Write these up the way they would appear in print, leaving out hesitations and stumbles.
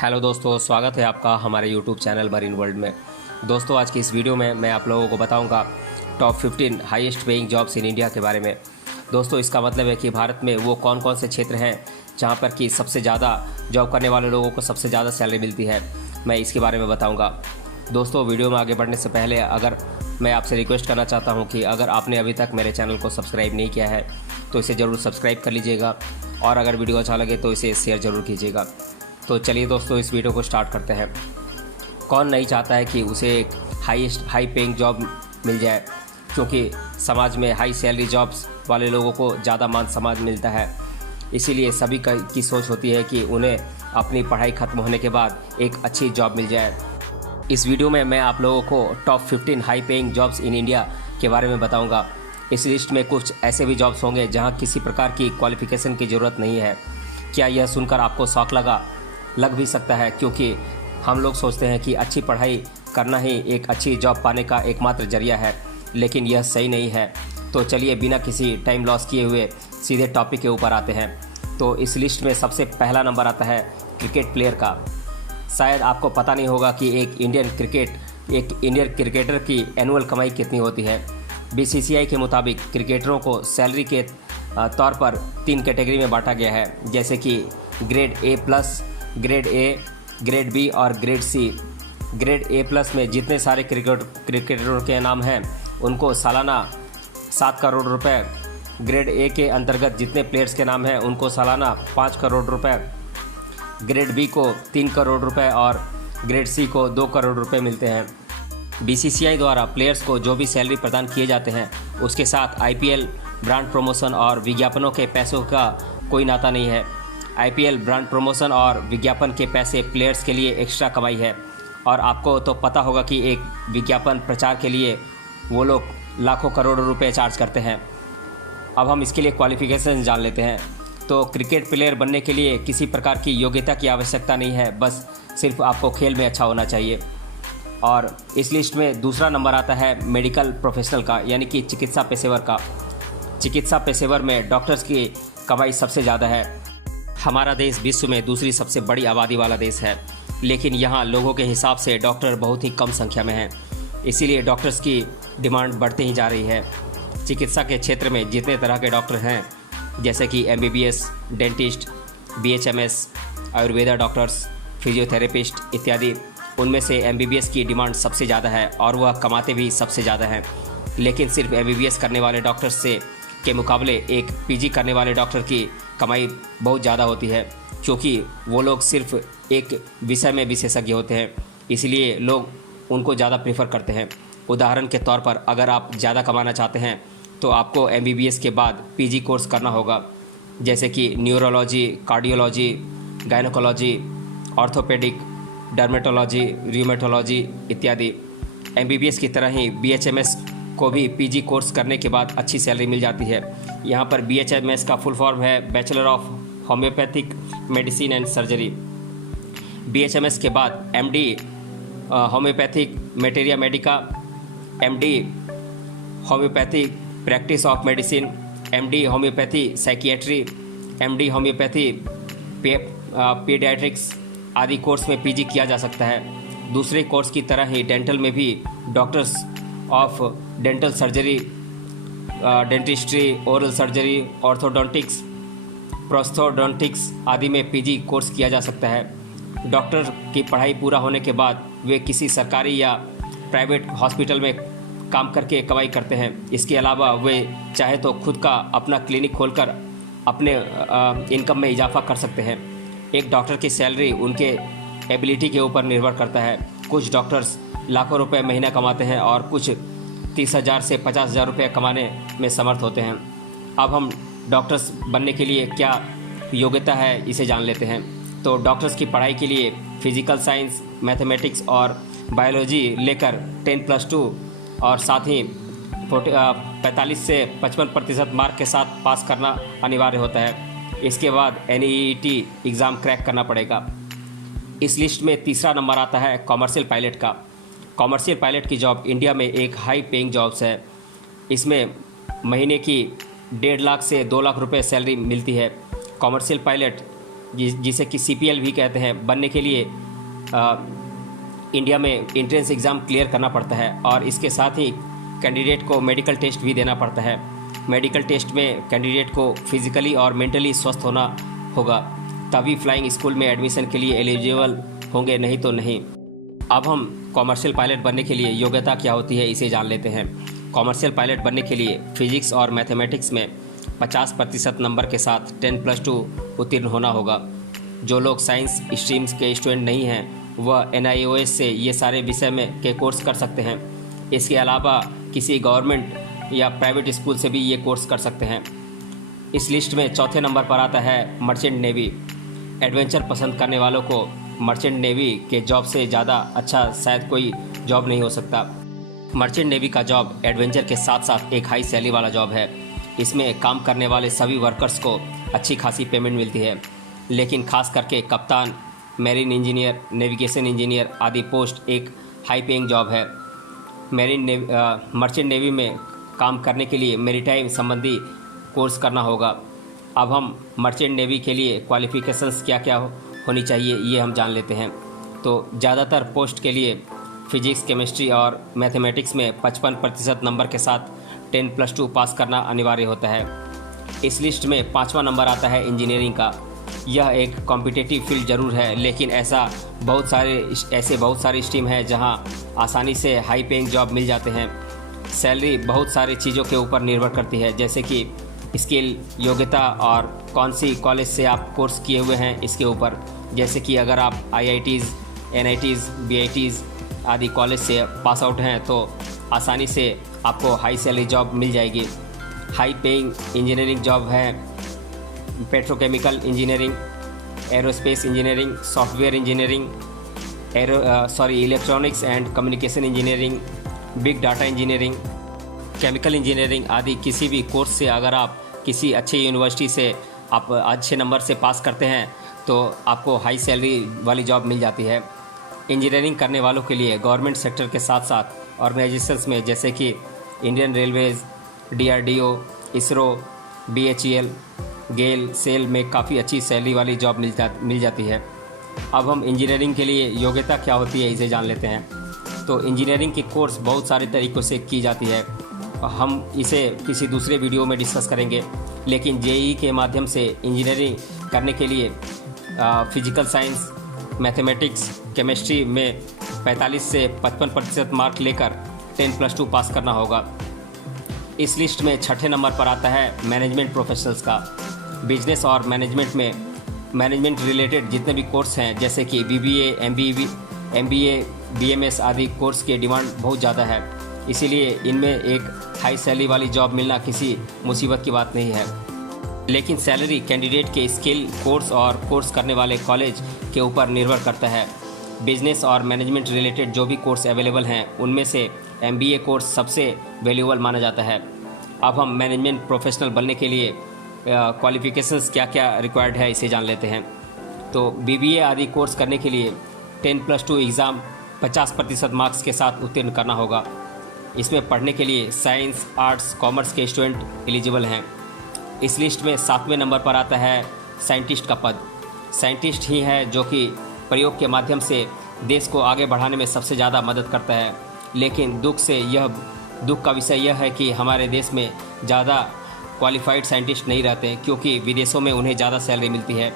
Hello दोस्तों, स्वागत है आपका हमारे यूट्यूब चैनल मरीन वर्ल्ड में। दोस्तों, आज की इस वीडियो में मैं आप लोगों को बताऊंगा top 15 highest paying jobs in India के बारे में। दोस्तों, इसका मतलब है कि भारत में वो कौन कौन से क्षेत्र हैं जहां पर कि सबसे ज़्यादा जॉब करने वाले लोगों को सबसे ज़्यादा सैलरी मिलती है, मैं इसके बारे में बताऊँगा। दोस्तों, वीडियो में आगे बढ़ने से पहले अगर मैं आपसे रिक्वेस्ट करना चाहता हूँ कि अगर आपने अभी तक मेरे चैनल को सब्सक्राइब नहीं किया है तो इसे ज़रूर सब्सक्राइब कर लीजिएगा और अगर वीडियो अच्छा लगे तो इसे शेयर ज़रूर कीजिएगा। तो चलिए दोस्तों, इस वीडियो को स्टार्ट करते हैं। कौन नहीं चाहता है कि उसे एक हाई पेइंग जॉब मिल जाए, क्योंकि समाज में हाई सैलरी जॉब्स वाले लोगों को ज़्यादा मान सम्मान मिलता है। इसीलिए सभी की सोच होती है कि उन्हें अपनी पढ़ाई ख़त्म होने के बाद एक अच्छी जॉब मिल जाए। इस वीडियो में मैं आप लोगों को top 15 high paying jobs in India के बारे में बताऊंगा। इस लिस्ट में कुछ ऐसे भी जॉब्स होंगे जहां किसी प्रकार की क्वालिफ़िकेशन की ज़रूरत नहीं है। क्या यह सुनकर आपको शौक लग भी सकता है, क्योंकि हम लोग सोचते हैं कि अच्छी पढ़ाई करना ही एक अच्छी जॉब पाने का एकमात्र जरिया है, लेकिन यह सही नहीं है। तो चलिए बिना किसी टाइम लॉस किए हुए सीधे टॉपिक के ऊपर आते हैं। तो इस लिस्ट में सबसे पहला नंबर आता है क्रिकेट प्लेयर का। शायद आपको पता नहीं होगा कि एक इंडियन क्रिकेटर की एनुअल कमाई कितनी होती है। बीसीसीआई के मुताबिक क्रिकेटरों को सैलरी के तौर पर 3 कैटेगरी में बांटा गया है, जैसे कि grade A+, grade A, grade B और ग्रेड सी। ग्रेड A+ में जितने सारे क्रिकेटरों के नाम हैं उनको सालाना 7 करोड़ रुपए, ग्रेड ए के अंतर्गत जितने प्लेयर्स के नाम हैं उनको सालाना 5 करोड़ रुपए, ग्रेड बी को 3 करोड़ रुपए और ग्रेड सी को 2 करोड़ रुपए मिलते हैं। बीसीसीआई द्वारा प्लेयर्स को जो भी सैलरी प्रदान किए जाते हैं उसके साथ आईपीएल, ब्रांड प्रमोशन और विज्ञापनों के पैसों का कोई नाता नहीं है। आईपीएल, ब्रांड प्रमोशन और विज्ञापन के पैसे प्लेयर्स के लिए एक्स्ट्रा कमाई है, और आपको तो पता होगा कि एक विज्ञापन प्रचार के लिए वो लोग लाखों करोड़ों रुपए चार्ज करते हैं। अब हम इसके लिए क्वालिफ़िकेशन जान लेते हैं। तो क्रिकेट प्लेयर बनने के लिए किसी प्रकार की योग्यता की आवश्यकता नहीं है, बस सिर्फ आपको खेल में अच्छा होना चाहिए। और इस लिस्ट में दूसरा नंबर आता है मेडिकल प्रोफेशनल का, यानी कि चिकित्सा पेशेवर का। चिकित्सा पेशेवर में डॉक्टर्स की कमाई सबसे ज़्यादा है। हमारा देश विश्व में दूसरी सबसे बड़ी आबादी वाला देश है, लेकिन यहाँ लोगों के हिसाब से डॉक्टर बहुत ही कम संख्या में हैं। इसीलिए डॉक्टर्स की डिमांड बढ़ती ही जा रही है। चिकित्सा के क्षेत्र में जितने तरह के डॉक्टर हैं, जैसे कि MBBS, dentist, BHMS, Ayurveda doctors, physiotherapist इत्यादि, उनमें से MBBS की डिमांड सबसे ज़्यादा है और वह कमाते भी सबसे ज़्यादा हैं। लेकिन सिर्फ MBBS करने वाले डॉक्टर्स के मुकाबले एक PG करने वाले डॉक्टर की कमाई बहुत ज़्यादा होती है, क्योंकि वो लोग सिर्फ एक विषय में विशेषज्ञ होते हैं, इसलिए लोग उनको ज़्यादा प्रेफर करते हैं। उदाहरण के तौर पर अगर आप ज़्यादा कमाना चाहते हैं तो आपको MBBS के बाद PG कोर्स करना होगा, जैसे कि neurology, cardiology, gynaecology, orthopaedic, dermatology, rheumatology इत्यादि। MBBS की तरह ही BHMS को भी PG कोर्स करने के बाद अच्छी सैलरी मिल जाती है। यहाँ पर BHMS का फुल फॉर्म है bachelor of homeopathic medicine and surgery. BHMS के बाद MD homeopathic materia medica, MD homeopathic practice of medicine, MD homeopathy psychiatry, MD homeopathy paediatrics आदि कोर्स में PG किया जा सकता है। दूसरे कोर्स की तरह ही डेंटल में भी doctors of dental surgery, dentistry, oral surgery, orthodontics, prosthodontics आदि में PG कोर्स किया जा सकता है। डॉक्टर की पढ़ाई पूरा होने के बाद वे किसी सरकारी या प्राइवेट हॉस्पिटल में काम करके कमाई करते हैं। इसके अलावा वे चाहे तो खुद का अपना क्लिनिक खोलकर अपने इनकम में इजाफा कर सकते हैं। एक डॉक्टर की सैलरी उनके एबिलिटी के ऊपर निर्भर करता है। कुछ डॉक्टर्स लाखों रुपए महीना कमाते हैं और कुछ 30,000 से 50,000 रुपये कमाने में समर्थ होते हैं। अब हम डॉक्टर्स बनने के लिए क्या योग्यता है इसे जान लेते हैं। तो डॉक्टर्स की पढ़ाई के लिए फिजिकल साइंस, मैथमेटिक्स और बायोलॉजी लेकर 10+2 और साथ ही 45 से 55% मार्क के साथ पास करना अनिवार्य होता है। इसके बाद NEET एग्ज़ाम क्रैक करना पड़ेगा। इस लिस्ट में तीसरा नंबर आता है कॉमर्शियल पायलट का। कॉमर्शियल पायलट की जॉब इंडिया में एक हाई पेइंग जॉब्स है। इसमें महीने की 1.5 लाख से 2 लाख रुपए सैलरी मिलती है। कॉमर्शियल पायलट जिसे कि CPL भी कहते हैं, बनने के लिए इंडिया में एंट्रेंस एग्ज़ाम क्लियर करना पड़ता है और इसके साथ ही कैंडिडेट को मेडिकल टेस्ट भी देना पड़ता है। मेडिकल टेस्ट में कैंडिडेट को फिजिकली और मेंटली स्वस्थ होना होगा, तभी फ्लाइंग स्कूल में एडमिशन के लिए एलिजिबल होंगे, नहीं तो नहीं। अब हम कॉमर्शियल पायलट बनने के लिए योग्यता क्या होती है इसे जान लेते हैं। कॉमर्शियल पायलट बनने के लिए फिजिक्स और मैथमेटिक्स में 50% नंबर के साथ 10+2 उत्तीर्ण होना होगा। जो लोग साइंस स्ट्रीम्स के स्टूडेंट नहीं हैं वह NIOS से ये सारे विषय में के कोर्स कर सकते हैं। इसके अलावा किसी गवर्नमेंट या प्राइवेट स्कूल से भी ये कोर्स कर सकते हैं। इस लिस्ट में चौथे नंबर पर आता है मर्चेंट नेवी। एडवेंचर पसंद करने वालों को मर्चेंट नेवी के जॉब से ज़्यादा अच्छा शायद कोई जॉब नहीं हो सकता। मर्चेंट नेवी का जॉब एडवेंचर के साथ साथ एक हाई सैलरी वाला जॉब है। इसमें काम करने वाले सभी वर्कर्स को अच्छी खासी पेमेंट मिलती है, लेकिन खास करके कप्तान, मैरीन इंजीनियर, नेविगेशन इंजीनियर आदि पोस्ट एक हाई पेइंग जॉब है। मर्चेंट नेवी में काम करने के लिए मैरीटाइम संबंधी कोर्स करना होगा। अब हम मर्चेंट नेवी के लिए क्वालिफ़िकेशंस क्या क्या होनी चाहिए ये हम जान लेते हैं। तो ज़्यादातर पोस्ट के लिए फिजिक्स, केमिस्ट्री और मैथमेटिक्स में 55% नंबर के साथ 10+2 पास करना अनिवार्य होता है। इस लिस्ट में 5वां नंबर आता है इंजीनियरिंग का। यह एक कॉम्पिटिटिव फील्ड ज़रूर है, लेकिन बहुत सारे स्ट्रीम है जहां आसानी से हाई पेइंग जॉब मिल जाते हैं। सैलरी बहुत सारी चीज़ों के ऊपर निर्भर करती है, जैसे कि स्किल, योग्यता और कौन सी कॉलेज से आप कोर्स किए हुए हैं इसके ऊपर। जैसे कि अगर आप IITs, NITs, BITs आदि कॉलेज से पास आउट हैं तो आसानी से आपको हाई सैलरी जॉब मिल जाएगी। हाई पेइंग इंजीनियरिंग जॉब है petrochemical engineering, aerospace engineering, software engineering, electronics and communication engineering, big data engineering, chemical engineering आदि किसी भी कोर्स से अगर आप किसी अच्छे यूनिवर्सिटी से आप अच्छे नंबर से पास करते हैं तो आपको हाई सैलरी वाली जॉब मिल जाती है। इंजीनियरिंग करने वालों के लिए गवर्नमेंट सेक्टर के साथ साथ ऑर्गेनाइजेशंस में जैसे कि Indian Railways, DRDO, ISRO, BHEL, गेल, सेल में काफ़ी अच्छी सैलरी वाली जॉब मिल जाती है। अब हम इंजीनियरिंग के लिए योग्यता क्या होती है इसे जान लेते हैं। तो इंजीनियरिंग की कोर्स बहुत सारे तरीक़ों से की जाती है, हम इसे किसी दूसरे वीडियो में डिस्कस करेंगे। लेकिन JEE के माध्यम से इंजीनियरिंग करने के लिए फिजिकल साइंस, मैथमेटिक्स, केमिस्ट्री में 45 से 55% मार्क लेकर 10+2 पास करना होगा। इस लिस्ट में छठे नंबर पर आता है मैनेजमेंट प्रोफेशनल्स का। बिजनेस और मैनेजमेंट में मैनेजमेंट रिलेटेड जितने भी कोर्स हैं जैसे कि BBA, MBA, BMS आदि कोर्स की डिमांड बहुत ज़्यादा है, इसीलिए इनमें एक हाई सैलरी वाली जॉब मिलना किसी मुसीबत की बात नहीं है। लेकिन सैलरी कैंडिडेट के स्किल, कोर्स और कोर्स करने वाले कॉलेज के ऊपर निर्भर करता है। बिजनेस और मैनेजमेंट रिलेटेड जो भी कोर्स अवेलेबल हैं उनमें से MBA कोर्स सबसे वैल्यूएबल माना जाता है। अब हम मैनेजमेंट प्रोफेशनल बनने के लिए क्वालिफ़िकेशंस क्या क्या रिक्वायर्ड है इसे जान लेते हैं। तो BBA आदि कोर्स करने के लिए 10+2 एग्ज़ाम 50% मार्क्स के साथ उत्तीर्ण करना होगा। इसमें पढ़ने के लिए साइंस, आर्ट्स, कॉमर्स के स्टूडेंट एलिजिबल हैं। इस लिस्ट में 7वें नंबर पर आता है साइंटिस्ट का पद। साइंटिस्ट ही है जो कि प्रयोग के माध्यम से देश को आगे बढ़ाने में सबसे ज़्यादा मदद करता है। लेकिन दुख का विषय यह है कि हमारे देश में ज़्यादा क्वालिफाइड साइंटिस्ट नहीं रहते, क्योंकि विदेशों में उन्हें ज़्यादा सैलरी मिलती है।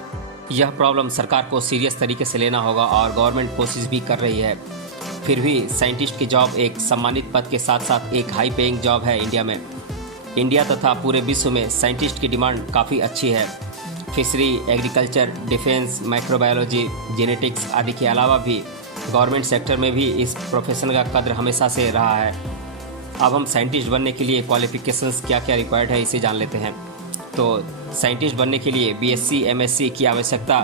यह प्रॉब्लम सरकार को सीरियस तरीके से लेना होगा और गवर्नमेंट कोशिश भी कर रही है। फिर भी साइंटिस्ट की जॉब एक सम्मानित पद के साथ साथ एक हाई पेइंग जॉब है इंडिया में। इंडिया तथा पूरे विश्व में साइंटिस्ट की डिमांड काफ़ी अच्छी है। Fishery, agriculture, defence, microbiology, genetics आदि के अलावा भी गवर्नमेंट सेक्टर में भी इस प्रोफेशन का कद्र हमेशा से रहा है। अब हम साइंटिस्ट बनने के लिए क्वालिफ़िकेशंस क्या क्या रिक्वायर्ड है इसे जान लेते हैं। तो साइंटिस्ट बनने के लिए BSc, MSc की आवश्यकता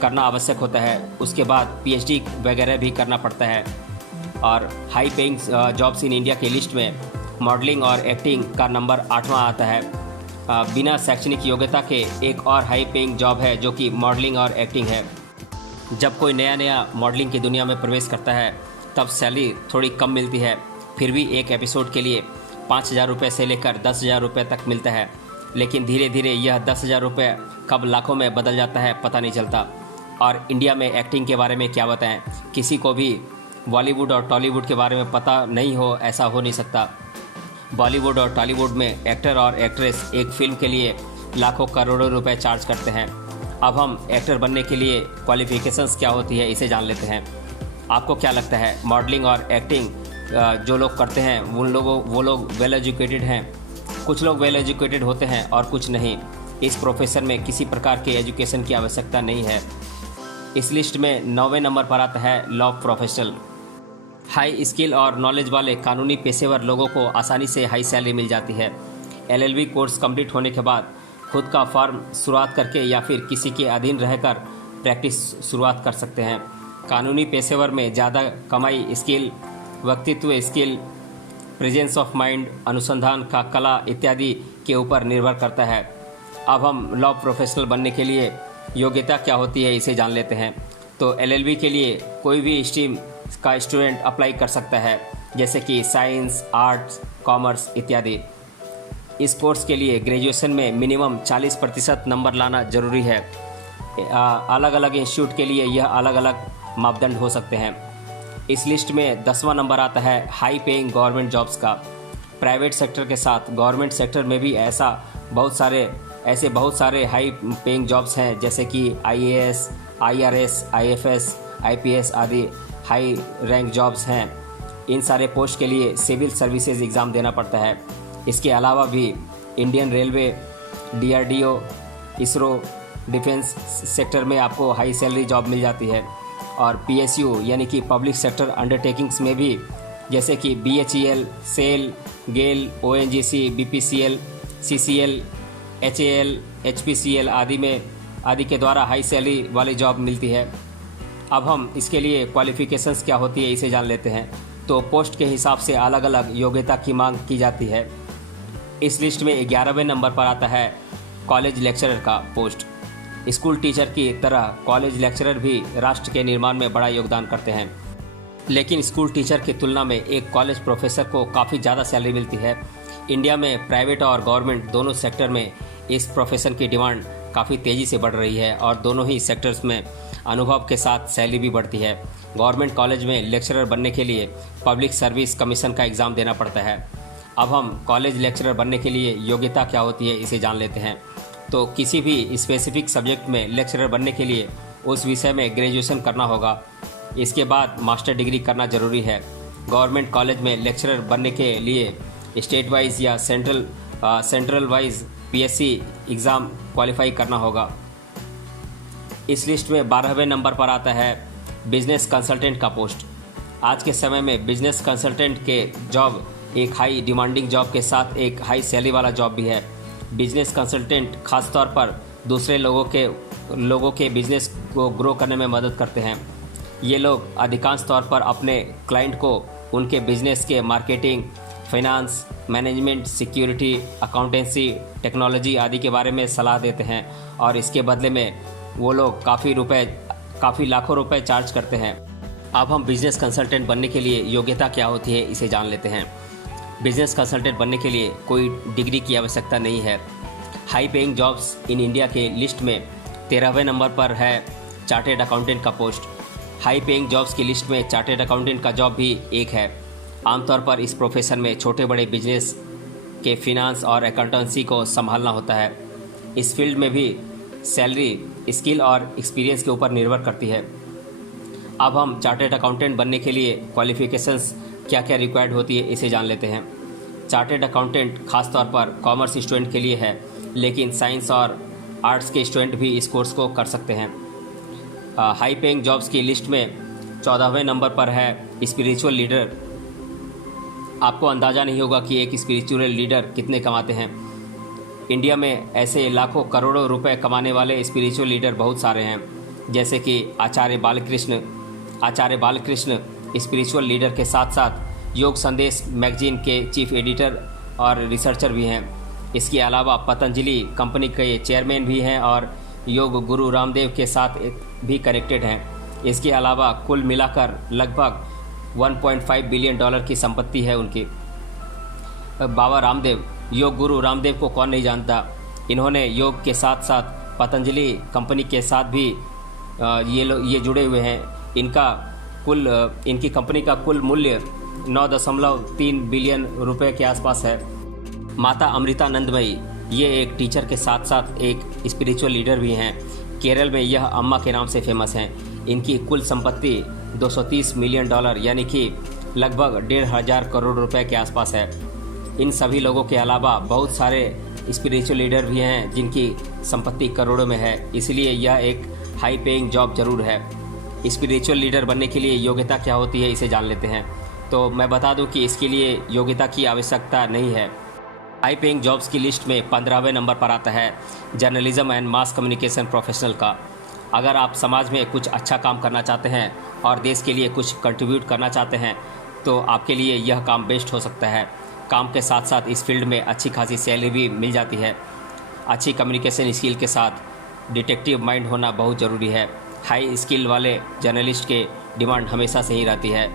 करना आवश्यक होता है। उसके बाद PhD वगैरह भी करना पड़ता है। और high paying jobs in India के लिस्ट में मॉडलिंग और एक्टिंग का नंबर 8वां आता है। बिना शैक्षणिक योग्यता के एक और हाई पेइंग जॉब है जो कि मॉडलिंग और एक्टिंग है। जब कोई नया मॉडलिंग की दुनिया में प्रवेश करता है तब सैलरी थोड़ी कम मिलती है, फिर भी एक एपिसोड के लिए 5,000 रुपये से लेकर 10,000 रुपये तक मिलता है। लेकिन धीरे धीरे यह 10,000 रुपये कब लाखों में बदल जाता है पता नहीं चलता। और इंडिया में एक्टिंग के बारे में क्या बताएं, किसी को भी बॉलीवुड और टॉलीवुड के बारे में पता नहीं हो ऐसा हो नहीं सकता। बॉलीवुड और टॉलीवुड में एक्टर और एक्ट्रेस एक फिल्म के लिए लाखों करोड़ों रुपए चार्ज करते हैं। अब हम एक्टर बनने के लिए क्वालिफिकेशंस क्या होती है इसे जान लेते हैं। आपको क्या लगता है मॉडलिंग और एक्टिंग जो लोग करते हैं वो लोग वेल एजुकेटेड हैं? कुछ लोग वेल एजुकेटेड होते हैं और कुछ नहीं। इस प्रोफेशन में किसी प्रकार के एजुकेशन की आवश्यकता नहीं है। इस लिस्ट में 9वें नंबर पर आता है लॉ प्रोफेशनल। हाई स्किल और नॉलेज वाले कानूनी पेशेवर लोगों को आसानी से हाई सैलरी मिल जाती है। LLB कोर्स कंप्लीट होने के बाद खुद का फर्म शुरुआत करके या फिर किसी के अधीन रहकर प्रैक्टिस शुरुआत कर सकते हैं। कानूनी पेशेवर में ज़्यादा कमाई स्किल, व्यक्तित्व स्किल, प्रेजेंस ऑफ माइंड, अनुसंधान का कला इत्यादि के ऊपर निर्भर करता है। अब हम लॉ प्रोफेशनल बनने के लिए योग्यता क्या होती है इसे जान लेते हैं। तो LLB के लिए कोई भी स्ट्रीम का स्टूडेंट अप्लाई कर सकता है, जैसे कि साइंस, आर्ट्स, कॉमर्स इत्यादि। इस कोर्स के लिए ग्रेजुएशन में मिनिमम 40% नंबर लाना जरूरी है। अलग अलग इंस्टीट्यूट के लिए यह अलग अलग मापदंड हो सकते हैं। इस लिस्ट में 10वां नंबर आता है हाई पेइंग गवर्नमेंट जॉब्स का। प्राइवेट सेक्टर के साथ गवर्नमेंट सेक्टर में भी ऐसे बहुत सारे हाई पेइंग जॉब्स हैं, जैसे कि IAS, IRS, IFS, IPS आदि हाई रैंक जॉब्स हैं। इन सारे पोस्ट के लिए सिविल सर्विसेज एग्ज़ाम देना पड़ता है। इसके अलावा भी Indian railway, DRDO, ISRO, defence sector में आपको हाई सैलरी जॉब मिल जाती है। और PSU यानी कि पब्लिक सेक्टर अंडरटेकिंग्स में भी, जैसे कि BHEL, सेल, गेल, ONGC, BPCL, CCL, HAL, HPCL आदि के द्वारा हाई सैलरी वाली जॉब मिलती है। अब हम इसके लिए क्वालिफ़िकेशंस क्या होती है इसे जान लेते हैं। तो पोस्ट के हिसाब से अलग अलग योग्यता की मांग की जाती है। इस लिस्ट में 11वें नंबर पर आता है कॉलेज लेक्चरर का पोस्ट। स्कूल टीचर की तरह कॉलेज लेक्चरर भी राष्ट्र के निर्माण में बड़ा योगदान करते हैं, लेकिन स्कूल टीचर की तुलना में एक कॉलेज प्रोफेसर को काफ़ी ज़्यादा सैलरी मिलती है। इंडिया में प्राइवेट और गवर्नमेंट दोनों सेक्टर में इस प्रोफेशन की डिमांड काफ़ी तेज़ी से बढ़ रही है और दोनों ही सेक्टर्स में अनुभव के साथ सैलरी भी बढ़ती है। गवर्नमेंट कॉलेज में लेक्चरर बनने के लिए पब्लिक सर्विस कमीशन का एग्ज़ाम देना पड़ता है। अब हम कॉलेज लेक्चरर बनने के लिए योग्यता क्या होती है इसे जान लेते हैं। तो किसी भी स्पेसिफिक सब्जेक्ट में लेक्चरर बनने के लिए उस विषय में ग्रेजुएशन करना होगा। इसके बाद मास्टर डिग्री करना ज़रूरी है। गवर्नमेंट कॉलेज में लेक्चरर बनने के लिए स्टेट वाइज या central wise PSC exam qualify करना होगा। इस लिस्ट में 12वें नंबर पर आता है बिजनेस कंसल्टेंट का पोस्ट। आज के समय में बिजनेस कंसल्टेंट के जॉब एक हाई डिमांडिंग जॉब के साथ एक हाई सैलरी वाला जॉब भी है। बिजनेस कंसल्टेंट खासतौर पर दूसरे लोगों के बिजनेस को ग्रो करने में मदद करते हैं। ये लोग अधिकांश तौर पर अपने क्लाइंट को उनके बिजनेस के marketing, finance, management, security, accountancy, technology आदि के बारे में सलाह देते हैं और इसके बदले में वो लोग काफ़ी लाखों रुपए चार्ज करते हैं। अब हम बिजनेस कंसल्टेंट बनने के लिए योग्यता क्या होती है इसे जान लेते हैं। बिजनेस कंसल्टेंट बनने के लिए कोई डिग्री की आवश्यकता नहीं है। High paying jobs in India के लिस्ट में 13वें नंबर पर है चार्टेड अकाउंटेंट का पोस्ट। हाई पेइंग जॉब्स की लिस्ट में चार्टेड अकाउंटेंट का जॉब भी एक है। आमतौर पर इस प्रोफेशन में छोटे बड़े बिजनेस के फिनांस और अकाउंटेंसी को संभालना होता है। इस फील्ड में भी सैलरी स्किल और एक्सपीरियंस के ऊपर निर्भर करती है। अब हम चार्टेड अकाउंटेंट बनने के लिए क्वालिफ़िकेशंस क्या क्या रिक्वायर्ड होती है इसे जान लेते हैं। चार्टेड अकाउंटेंट खासतौर पर कॉमर्स स्टूडेंट के लिए है, लेकिन साइंस और आर्ट्स के स्टूडेंट भी इस कोर्स को कर सकते हैं। हाई पेइंग जॉब्स की लिस्ट में 14वें नंबर पर है स्पिरिचुअल लीडर। आपको अंदाज़ा नहीं होगा कि एक स्पिरिचुअल लीडर कितने कमाते हैं। इंडिया में ऐसे लाखों करोड़ों रुपए कमाने वाले स्पिरिचुअल लीडर बहुत सारे हैं, जैसे कि आचार्य बालकृष्ण स्पिरिचुअल लीडर के साथ साथ योग संदेश मैगजीन के चीफ एडिटर और रिसर्चर भी हैं। इसके अलावा पतंजलि कंपनी के चेयरमैन भी हैं और योग गुरु रामदेव के साथ भी कनेक्टेड हैं। इसके अलावा कुल मिलाकर लगभग $1.5 बिलियन की संपत्ति है उनकी। बाबा रामदेव, योग गुरु रामदेव को कौन नहीं जानता। इन्होंने योग के साथ साथ पतंजलि कंपनी के साथ भी ये जुड़े हुए हैं। इनकी कंपनी का कुल मूल्य 9.3 बिलियन रुपए के आसपास है। माता अमृतानंदमयी ये एक टीचर के साथ साथ एक स्पिरिचुअल लीडर भी हैं। केरल में यह अम्मा के नाम से फेमस हैं। इनकी कुल संपत्ति $230 मिलियन यानी कि लगभग 1,500 करोड़ रुपए के आसपास है। इन सभी लोगों के अलावा बहुत सारे स्पिरिचुअल लीडर भी हैं जिनकी संपत्ति करोड़ों में है। इसलिए यह एक हाई पेइंग जॉब जरूर है। स्पिरिचुअल लीडर बनने के लिए योग्यता क्या होती है, इसे जान लेते हैं। तो मैं बता दूं कि इसके लिए योग्यता की आवश्यकता नहीं है। हाई पेइंग जॉब्स की लिस्ट में 15वें नंबर पर आता है journalism and mass communication professional का। अगर आप समाज में कुछ अच्छा काम करना चाहते हैं और देश के लिए कुछ कंट्रीब्यूट करना चाहते हैं तो आपके लिए यह काम बेस्ट हो सकता है। काम के साथ साथ इस फील्ड में अच्छी खासी सैलरी भी मिल जाती है। अच्छी कम्युनिकेशन स्किल के साथ डिटेक्टिव माइंड होना बहुत ज़रूरी है। हाई स्किल वाले जर्नलिस्ट के डिमांड हमेशा से ही रहती है।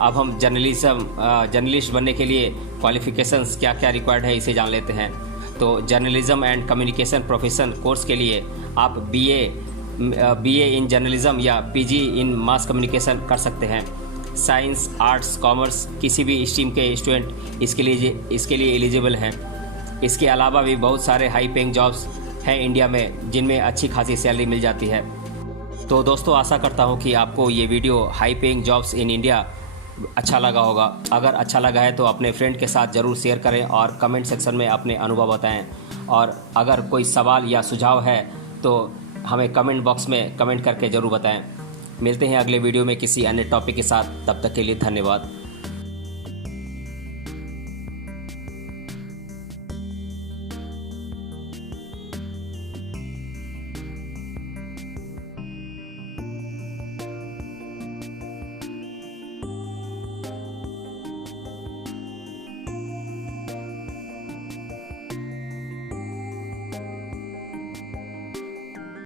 अब हम जर्नलिस्ट बनने के लिए क्वालिफ़िकेशंस क्या क्या रिक्वायर्ड है, इसे जान लेते हैं। तो journalism and communication profession course के लिए आप बीए इन जर्नलिज्म या पीजी इन मास कम्युनिकेशन कर सकते हैं। साइंस, आर्ट्स, कॉमर्स किसी भी स्ट्रीम के स्टूडेंट इसके लिए एलिजिबल हैं। इसके अलावा भी बहुत सारे हाई पेइंग जॉब्स हैं इंडिया में जिनमें अच्छी खासी सैलरी मिल जाती है। तो दोस्तों, आशा करता हूँ कि आपको ये video high paying jobs in India अच्छा लगा होगा। अगर अच्छा लगा है तो अपने फ्रेंड के साथ ज़रूर शेयर करें और कमेंट सेक्शन में अपने अनुभव बताएं। और अगर कोई सवाल या सुझाव है तो हमें कमेंट बॉक्स में कमेंट करके ज़रूर बताएं। मिलते हैं अगले वीडियो में किसी अन्य टॉपिक के साथ। तब तक के लिए धन्यवाद।